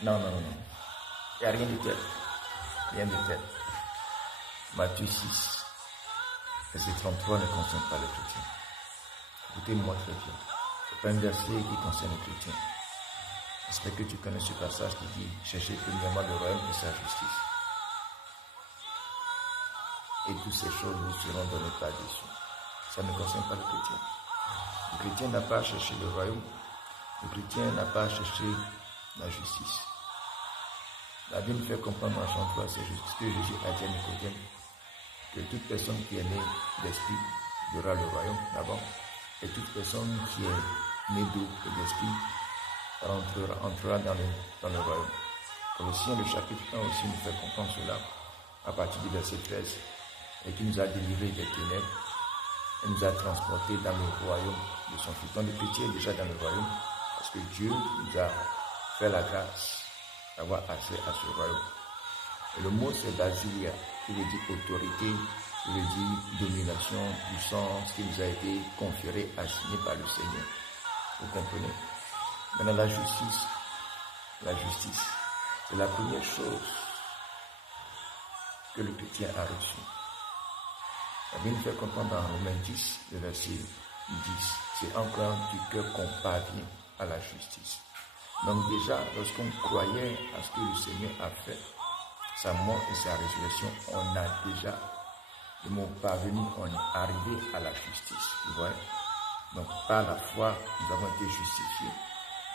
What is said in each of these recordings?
Non, non, non, non. Il n'y a rien de tel. Rien de tel. Matthieu 6, verset 33 ne concerne pas les chrétiens. Écoutez-moi très bien. Ce n'est pas un verset qui concerne les chrétiens. J'espère que tu connais ce passage qui dit « Cherchez premièrement le royaume et sa justice. Et toutes ces choses vous seront données par-dessus. » Ça ne concerne pas le chrétien. Le chrétien n'a pas cherché le royaume. Le chrétien n'a pas cherché la justice. La Bible fait comprendre dans Jean 3, c'est ce que Jésus a dit à Nicodème, que toute personne qui est née d'esprit aura le royaume d'abord, et toute personne qui est née d'eau et d'esprit entrera dans le royaume. Colossiens, le chapitre 1 aussi nous fait comprendre cela, à partir du verset 13, et qui nous a délivrés des ténèbres, et nous a transportés dans le royaume de son Fils. Donc le chrétien est déjà dans le royaume, parce que Dieu nous a fait la grâce d'avoir accès à ce royaume. Et le mot c'est basilia, qui veut dire autorité, qui veut dire domination, puissance, qui nous a été conférée, assignée par le Seigneur. Vous comprenez? Maintenant la justice, c'est la première chose que le chrétien a reçue. La Bible nous fait comprendre dans Romains 10, le verset 10, c'est en croyant du cœur qu'on parvient à la justice. Donc déjà, lorsqu'on croyait à ce que le Seigneur a fait, sa mort et sa résurrection, on a déjà, le mot parvenu, on est arrivé à la justice. Vous voyez? Donc par la foi, nous avons été justifiés.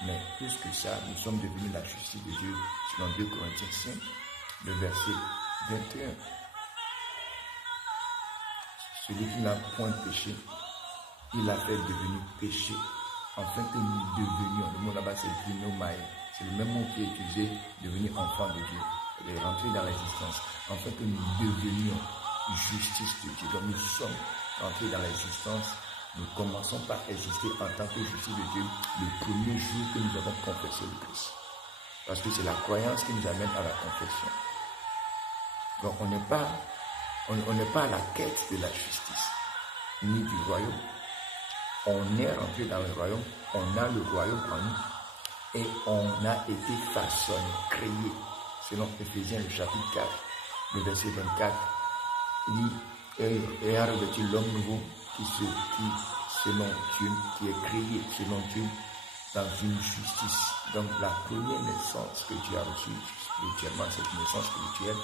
Mais plus que ça, nous sommes devenus la justice de Dieu, selon 2 Corinthiens 5, le verset 21. Celui qui n'a point péché, il a fait devenir péché, afin que nous devenions, le mot là-bas c'est ginomai, c'est le même mot qui est utilisé, devenir enfant de Dieu, et rentrer dans l'existence, afin que nous devenions justice de Dieu. Donc nous sommes rentrés dans l'existence, nous commençons par exister en tant que justice de Dieu le premier jour que nous avons confessé le Christ. Parce que c'est la croyance qui nous amène à la confession. Donc on n'est pas à la quête de la justice, ni du royaume. On est rentré dans le royaume, on a le royaume en nous, et on a été façonné, créé, selon Éphésiens le chapitre 4, le verset 24, il dit, et a revêtu l'homme nouveau selon Dieu, qui est créé selon Dieu dans une justice. Donc la première naissance que Dieu a reçue spirituellement, cette naissance spirituelle,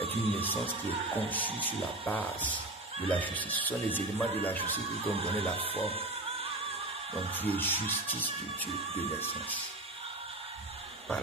est une naissance qui est conçue sur la base de la justice. Ce sont les éléments de la justice qui vont donner la forme. Donc tu es justice de Dieu de naissance.